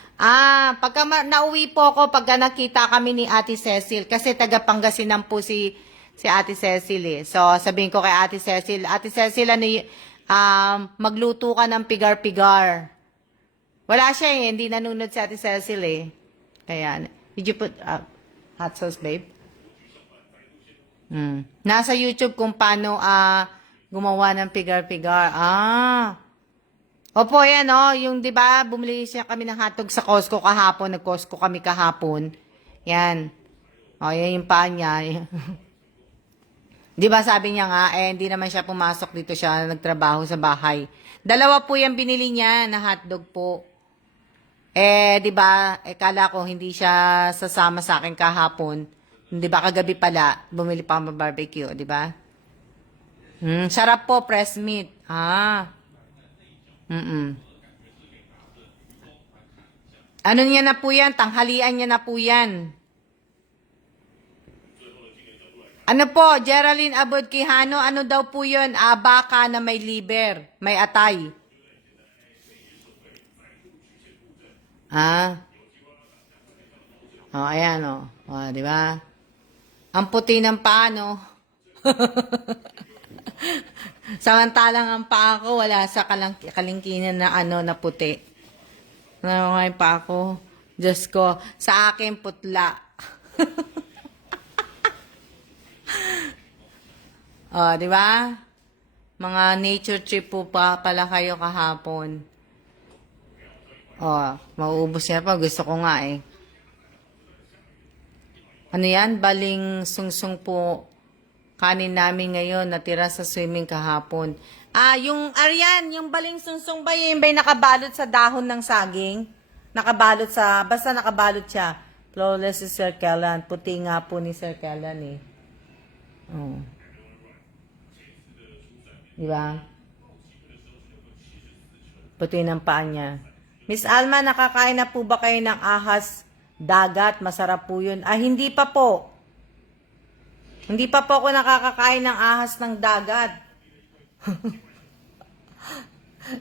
pagka nauwi po ako pagka nakita kami ni Ate Cecil kasi taga Pangasinan po si Ate Cecil eh. So, sabihin ko kay Ate Cecil, magluto ka ng pigar-pigar. Wala siya eh, hindi nanunod si Ate Cecil eh. Kaya, did you put hot sauce, babe? Nasa YouTube kung paano gumawa ng pigar-pigar. Opo, yan yung 'di ba, bumili siya kami ng hotdog sa Costco kahapon, nag-Costco kami kahapon. Yan. Yan yung paa niya. 'Di ba sabi niya nga, hindi naman siya pumasok dito, siya nagtrabaho sa bahay. Dalawa po yung binili niya na hotdog po. 'Di ba, kala ko hindi siya sasama sa akin kahapon. 'Di ba kagabi pala, bumili pa ng barbecue, 'di ba? Sarap po, press meat. Ano niya na po yan? Tanghalian niya na po yan. Ano po, Geraldine Abod Quijano, ano daw po yun? Baka na may liver, may atay. Ayan di ba? Ang puti ng paano. Samantalang ang paa ko wala sa kalingkinan na na puti. Ano nga yung paa ko? Diyos ko, sa akin putla. Di ba? Mga nature trip po pala kayo kahapon. Mauubos niya pa. Gusto ko nga eh. Ano yan? Baling sungsung po. Kanin namin ngayon, natira sa swimming kahapon. Yung yung baling sungsung ba, yung ba'y nakabalot sa dahon ng saging? Basta nakabalot siya. Flawless si Sir Kellan. Puti nga po ni Sir Kellan eh. Diba? Puti ng paa niya. Miss Alma, nakakain na po ba kayo ng ahas dagat, masarap po yun. Ah, hindi pa po. Hindi pa po ako nakakakain ng ahas ng dagat.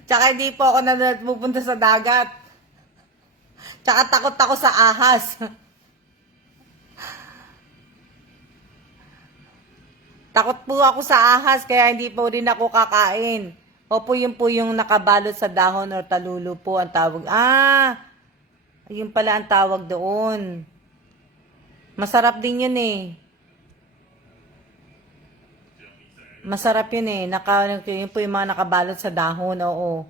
Tsaka hindi po ako pupunta sa dagat. Tsaka takot ako sa ahas. Takot po ako sa ahas, kaya hindi po rin ako kakain. Opo, yun po yung nakabalot sa dahon or talulo po ang tawag. Ah, yun pala ang tawag doon. Masarap din yun eh. Masarap yun eh. Yun po yung mga nakabalot sa dahon, oo.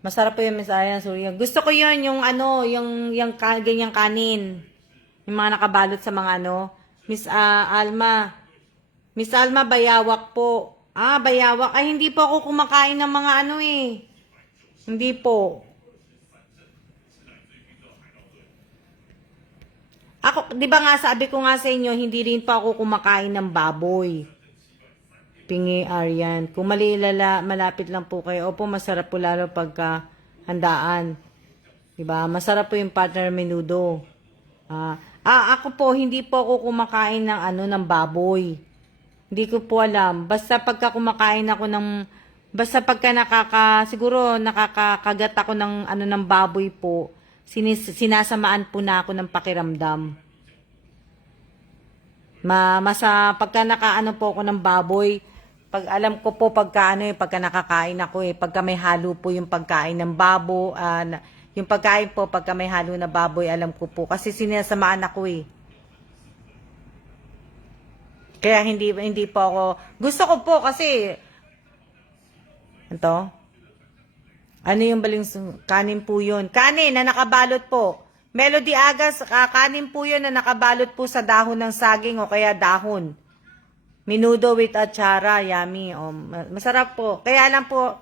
Masarap po yung Miss Ariana Surya. Gusto ko yun, yung ano, ganyang kanin. Yung mga nakabalot sa mga ano. Alma. Miss Alma, bayawak po. Ah, bayawak. Ay, hindi po ako kumakain ng mga ano eh. Hindi po. Ako, di ba nga sabi ko nga sa inyo, hindi rin po ako kumakain ng baboy. Pingi Aryan. Kung malapit lang po kayo. Opo, masarap po lalo pagka handaan. Diba? Masarap po yung partner menudo. Ako po, hindi po ako kumakain ng ano, ng baboy. Hindi ko po alam. Basta pagka kumakain ako basta pagka siguro nakakagat ako ng ano, ng baboy po, sinasamaan po na ako ng pakiramdam. Pagka nakaano po ako ng baboy, pag alam ko po pagka nakakain ako pagka may halo po yung pagkain ng yung pagkain po pagka may halo na baboy, alam ko po kasi sinasamaan ako eh. Kaya hindi po ako, gusto ko po kasi ano yung kanin po yun, kanin na nakabalot po. Melody Agas, kanin po yun na nakabalot po sa dahon ng saging o kaya dahon. Menudo with atsara, yummy. Masarap po. Kaya lang po,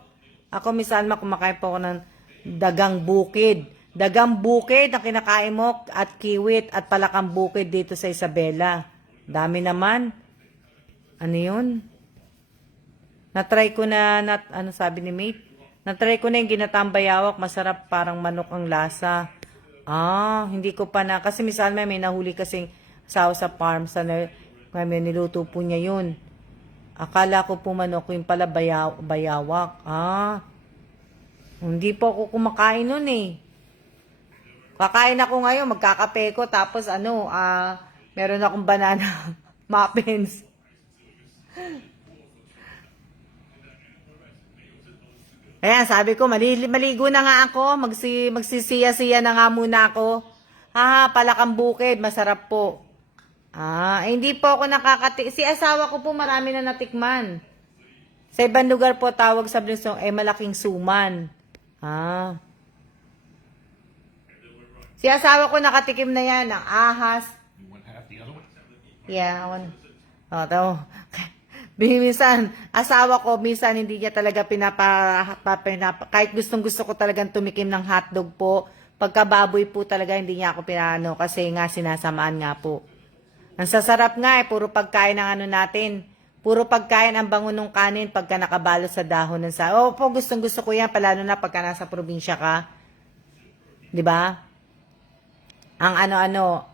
ako Miss Alma, kumakain po ako ng dagang bukid. Dagang bukid ang kinakain mo at kiwit at palakang bukid dito sa Isabela. Dami naman. Ano yun? Natry ko na, ano sabi ni mate? Natry ko na yung ginatang bayawak. Masarap, parang manok ang lasa. Hindi ko pa na. Kasi Miss Alma, may nahuli kasing asawa sa farm. Kami niluto po niya yun. Akala ko po manok yung pala bayawak. Hindi po ako kumakain nun eh. Kakain ako ngayon, magkakape ko, tapos meron akong banana muffins. Ayan, sabi ko, maligo na nga ako, magsisiya-siya na nga muna ako. Palakang bukid, masarap po. Hindi po ako si asawa ko po marami na natikman. Sa ibang lugar po tawag sa blusong malaking suman. Si asawa ko nakatikim na yan ng ahas. You want half the other one? Yeah, minsan, asawa ko, minsan hindi niya talaga kahit gustong-gusto ko talagang tumikim ng hotdog po. Pagkababoy po talaga, hindi niya ako pinano kasi nga sinasamaan nga po. Ang sasarap nga puro pagkain ng ano natin. Puro pagkain ang bango ng kanin pagka nakabalot sa dahon ng po, gustong-gusto ko yan, palalo na pagka nasa probinsya ka. 'Di ba? Ang ano-ano.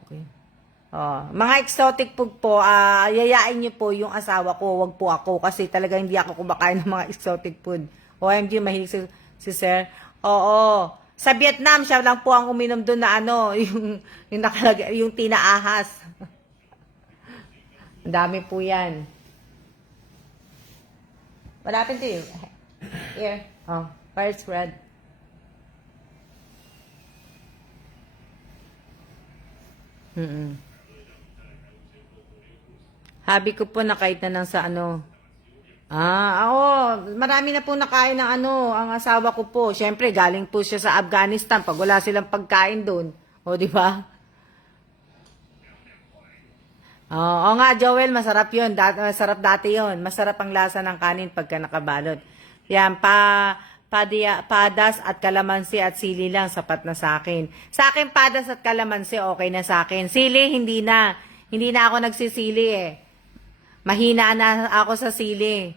Mga exotic food po, yayain niyo po yung asawa ko, wag po ako kasi talaga hindi ako kumakain ng mga exotic food. OMG, mahilig si Sir. Oo. Sa Vietnam, siya lang po ang uminom doon na yung tinaahas. Ang dami po yan. What happened to you? Here. Fire spread. Habi ko po nakain na ng sa ano. Ako, marami na po nakain ng ang asawa ko po. Siyempre, galing po siya sa Afghanistan pag wala silang pagkain doon. Di ba? Oo nga, Joel, masarap yun. Masarap dati yun. Masarap ang lasa ng kanin pagka nakabalot. Yan, padas at kalamansi at sili lang, sapat na sa akin. Sa akin, padas at kalamansi, okay na sa akin. Sili, hindi na. Hindi na ako nagsisili Mahina na ako sa sili.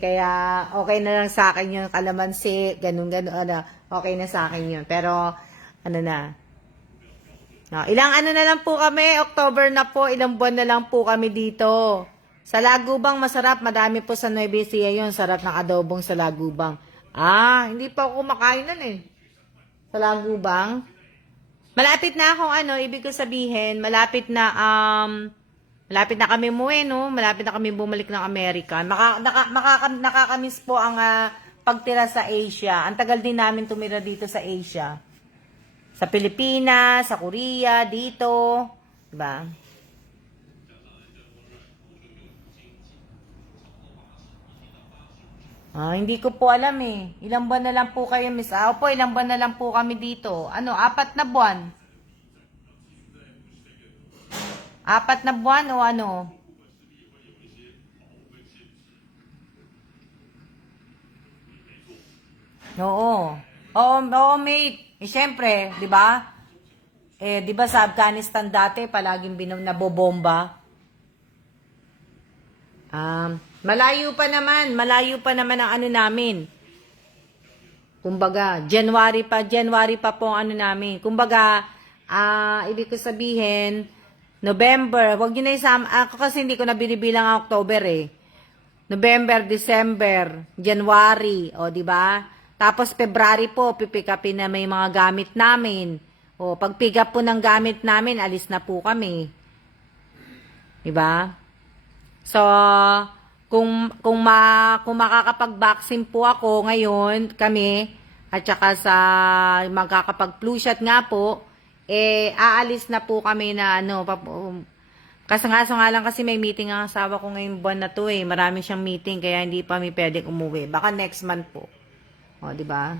Kaya okay na lang sa akin yung kalamansi, ganun, okay na sa akin yun. Pero, ano na. Ilang ano na lang po kami, October na po, ilang buwan na lang po kami dito. Sa Lagubang masarap, madami po sa Nueva Ecija yun, sarap ng adobong sa Lagubang. Hindi pa ako kumakain nun eh. Sa Lagubang. Malapit na akong ibig ko sabihin, malapit na kami umuwi, no? Malapit na kami bumalik ng Amerika. Nakakamiss po ang pagtira sa Asia. Ang tagal din namin tumira dito sa Asia. Sa Pilipinas, sa Korea, dito. Diba? Hindi ko po alam eh. Ilang buwan na lang po kayo, Miss. Opo, ilang buwan na lang po kami dito. 4 na buwan? 4 na buwan o ano? Oo. Oo, mate. Siyempre, di ba? Di ba sa Afghanistan dati, palaging nabobomba? Malayo pa naman ang ano namin. Kumbaga, January pa po ang ano namin. Kumbaga, ibig ko sabihin, November, wag niyo na isama, ako kasi hindi ko na binibilang ang October eh. November, December, January, di ba? Tapos February po, pipick upin na may mga gamit namin. Pag pick up po ng gamit namin, alis na po kami. Di ba? So, kung makakapag-vaccine po ako ngayon, kami, at saka sa magkakapag-flu shot nga po, aalis na po kami na kaso nga lang kasi may meeting ang asawa ko ngayong buwan na to eh. Marami siyang meeting kaya hindi pa kami pwedeng umuwi. Baka next month po. Di ba?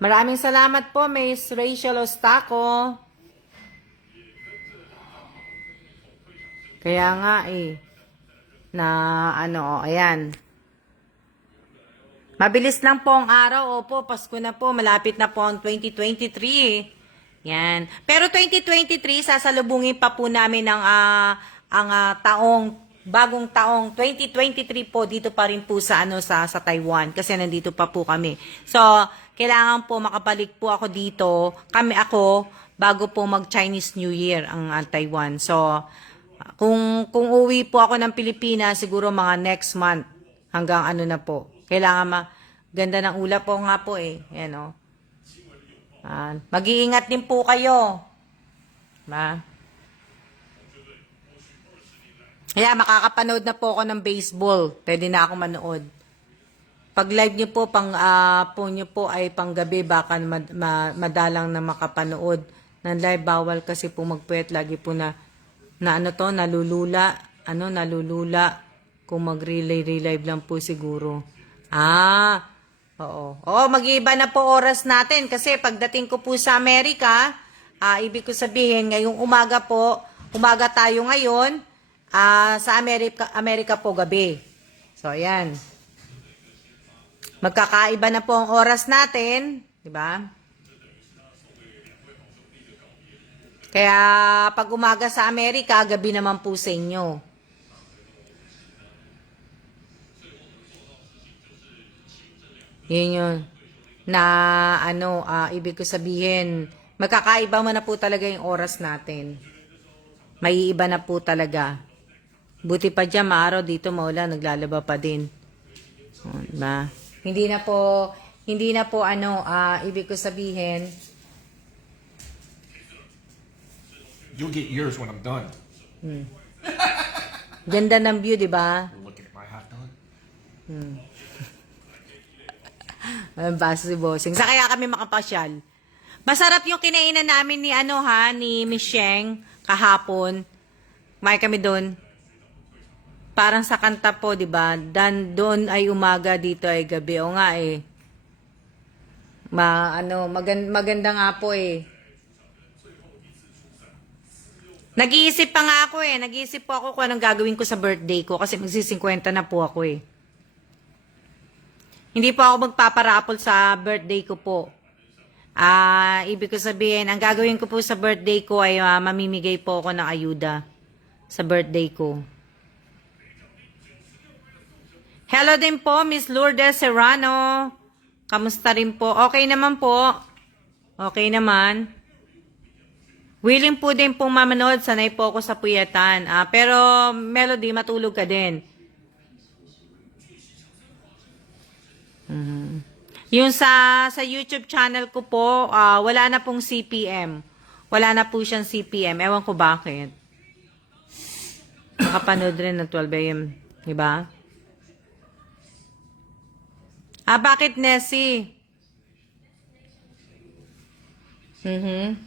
Maraming salamat po, Miss Rachel Ostaco. Kaya nga ayan. Mabilis lang po ang araw. Opo, Pasko na po. Malapit na po ang 2023 Yan. Pero 2023, sasalubungin pa po namin ang bagong taong 2023 po dito pa rin po sa sa Taiwan kasi nandito pa po kami. So, kailangan po makabalik po ako dito. Bago po mag-Chinese New Year ang Taiwan. So, kung uwi po ako ng Pilipinas, siguro mga next month hanggang na po. Kailangan ganda ng ulap po nga po eh. Yan mag-iingat din po kayo. Kaya makakapanood na po ako ng baseball. Pwede na ako manood. Pag live niyo po, ay panggabi, baka madalang na makapanood. Ng live, bawal kasi po magpuyat. Lagi po nalulula. Kung mag-relay lang po siguro. Oo. Mag-iiba na po oras natin. Kasi pagdating ko po sa Amerika, ibig ko sabihin, ngayong umaga tayo ngayon, sa Amerika po gabi. So, ayan. Magkakaiba na po ang oras natin. Diba? Kaya, pag umaga sa Amerika, gabi naman po sa inyo. Yun. Ibig ko sabihin, magkakaiba mo na po talaga yung oras natin. May iba na po talaga. Buti pa dyan, maaraw dito, maulan, naglalaba pa din. Diba? Hindi na po, ibig ko sabihin, You'll get yours when I'm done. ganda ng view, diba? Looking at my half done. Basta si Bossing. Sa kaya kami makapasyal. Masarap yung kinainan namin ni Miss Sheng kahapon. May kami doon. Parang sa kanta po, 'di ba? Doon ay umaga, dito ay gabi. O nga eh. Maganda nga po eh. Nag-iisip pa nga ako eh. Nag-iisip po ako kung anong gagawin ko sa birthday ko kasi magsi-50 na po ako eh. Hindi po ako magpaparapol sa birthday ko po. Ibig ko sabihin, ang gagawin ko po sa birthday ko ay mamimigay po ako ng ayuda sa birthday ko. Hello din po, Miss Lourdes Serrano. Kamusta rin po? Okay naman po. Okay naman. Willing po din pong mamanood. Sanay po ako sa puyatan. Pero, Melody, matulog ka din. Yung sa YouTube channel ko po, wala na pong CPM. Wala na po siyang CPM. Ewan ko bakit. Nakapanood rin ng 12 AM. Diba? Bakit, Nessie?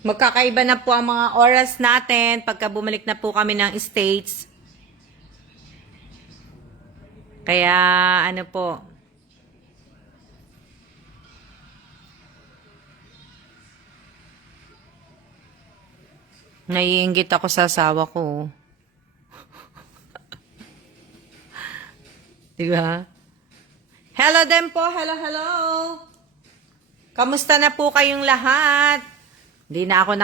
Magkakaiba na po ang mga oras natin pagka bumalik na po kami ng States. Kaya, ano po. Naiinggit ako sa asawa ko. Diba? Hello din po. Hello, hello. Kamusta na po kayong lahat? Hindi na ako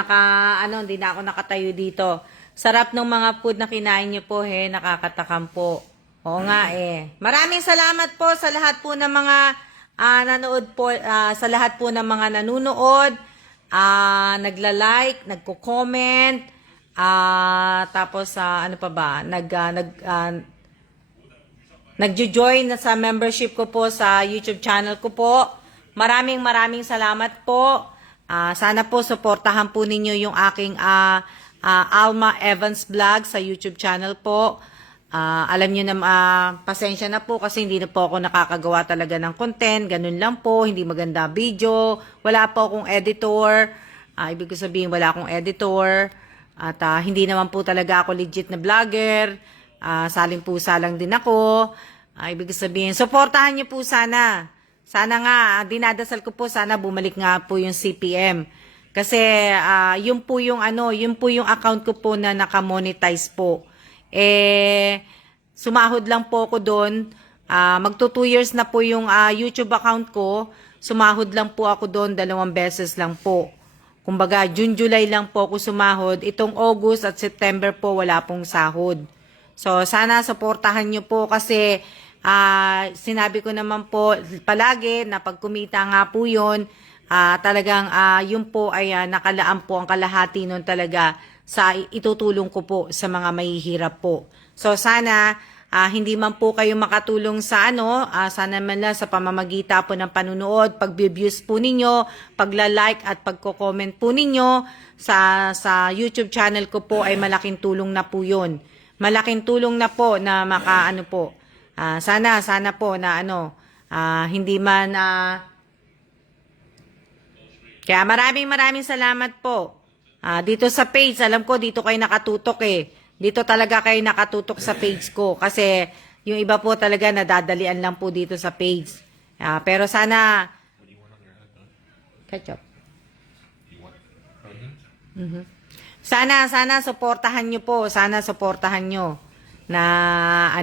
nakatayo dito. Sarap ng mga food na kinain niyo po, nakakatakam po. Oo nga Maraming salamat po sa lahat po ng mga nanood po, sa lahat po ng mga nanunood, nagla-like, nagko-comment, tapos ano pa ba? Nagjo-join na sa membership ko po sa YouTube channel ko po. Maraming salamat po. Sana po suportahan po ninyo yung aking Alma Evans Vlog sa YouTube channel po. Alam nyo na, pasensya na po kasi hindi na po ako nakakagawa talaga ng content. Ganun lang po, hindi maganda video. Wala po akong editor. Ibig sabihin wala akong editor. At hindi naman po talaga ako legit na vlogger. Saling-pusa lang din ako. Ibig sabihin, suportahan niyo po sana. Sana nga, dinadasal ko po, sana bumalik nga po yung CPM. Kasi, yun po yung account ko po na nakamonetize po. Sumahod lang po ako doon. Magto 2 years na po yung YouTube account ko. Sumahod lang po ako doon, 2 beses lang po. Kumbaga, June, July lang po ako sumahod. Itong August at September po, wala pong sahod. So, sana suportahan nyo po kasi sinabi ko naman po palagi na pag kumita nga po yun, talagang yun po ay nakalaan po ang kalahati nun talaga sa itutulong ko po sa mga mahihirap po. So, sana hindi man po kayo makatulong sa sana man lang sa pamamagitan po ng panunood, pag-views po ninyo, pagla-like at pagko-comment po ninyo sa YouTube channel ko po ay malaking tulong na po yun. Malaking tulong na po na sana po na hindi man kaya maraming salamat po. Dito sa page, alam ko dito kayo nakatutok Dito talaga kayo nakatutok sa page ko kasi yung iba po talaga nadadalian lang po dito sa page. Pero sana ketchup. Sana suportahan nyo po. Sana suportahan nyo na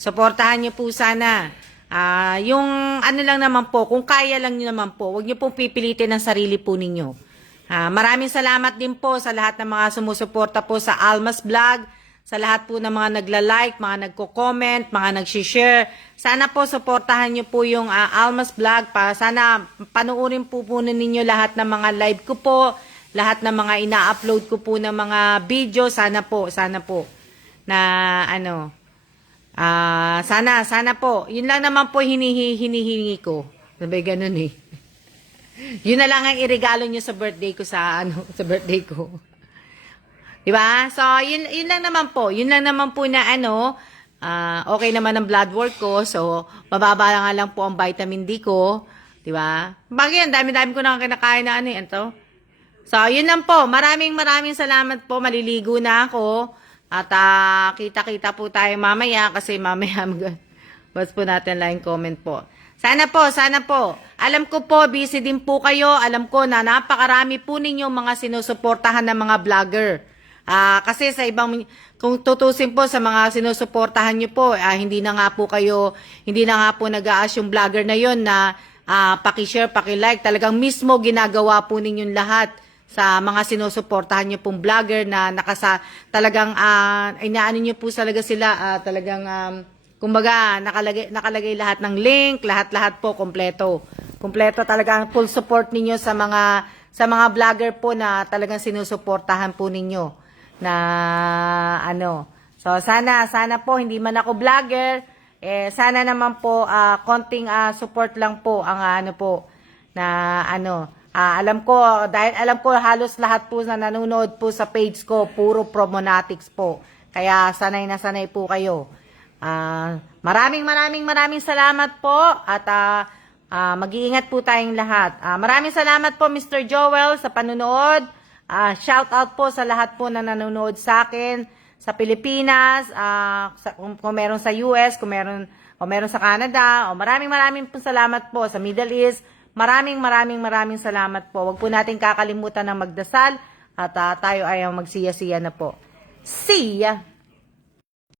suportahan nyo po sana. Yung lang naman po, kung kaya lang nyo naman po, huwag nyo pong pipilitin ang sarili po ninyo. Maraming salamat din po sa lahat ng mga sumusuporta po sa Alma's Vlog, sa lahat po ng mga nagla-like, mga nagko-comment, mga nag-share. Sana po suportahan nyo po yung Alma's Vlog. Sana panuorin po ninyo lahat ng mga live ko po, lahat ng mga ina-upload ko po ng mga video. Sana po na sana po. Yun lang naman po hinihingi ko. Sabay ganun Yun na lang ang iregalo nyo sa birthday ko sa birthday ko. Diba? So, yun lang naman po. Yun lang naman po na okay naman ang blood work ko. So, mababa nga lang po ang vitamin D ko. Diba? Bakit? Dami-dami ko na kinakain na ito. So, yun lang po. Maraming salamat po. Maliligo na ako. At kita-kita po tayo mamaya kasi mamaya bas po natin like comment po. Sana po. Alam ko po, busy din po kayo. Alam ko na napakarami po ninyo mga sinusuportahan ng mga vlogger. Kasi sa ibang, kung tutusin po sa mga sinusuportahan nyo po, hindi na nga po nag-a-ask yung vlogger na yon na paki-share, paki-like. Talagang mismo ginagawa po ninyong lahat sa mga sinusuportahan nyo pong vlogger na talagang inaano nyo po talaga sila, talagang kumbaga nakalagay lahat ng link, lahat po kompleto. Kumpleto talaga ang full support ninyo sa mga vlogger po na talagang sinusuportahan po ninyo na ano. So sana po hindi man ako vlogger, sana naman po konting support lang po ang ano po na ano. Alam ko halos lahat po na nanonood po sa page ko puro Promonatics po. Kaya sanay na sanay po kayo. Maraming salamat po at mag-iingat po tayong lahat. Maraming salamat po Mr. Joel sa panunood. Shout out po sa lahat po na nanonood sa akin sa Pilipinas, kung meron sa US, kung meron sa Canada. Maraming po salamat po sa Middle East. Maraming salamat po. Huwag po natin kakalimutan ng magdasal at tayo ay magsiya-siya na po. See ya!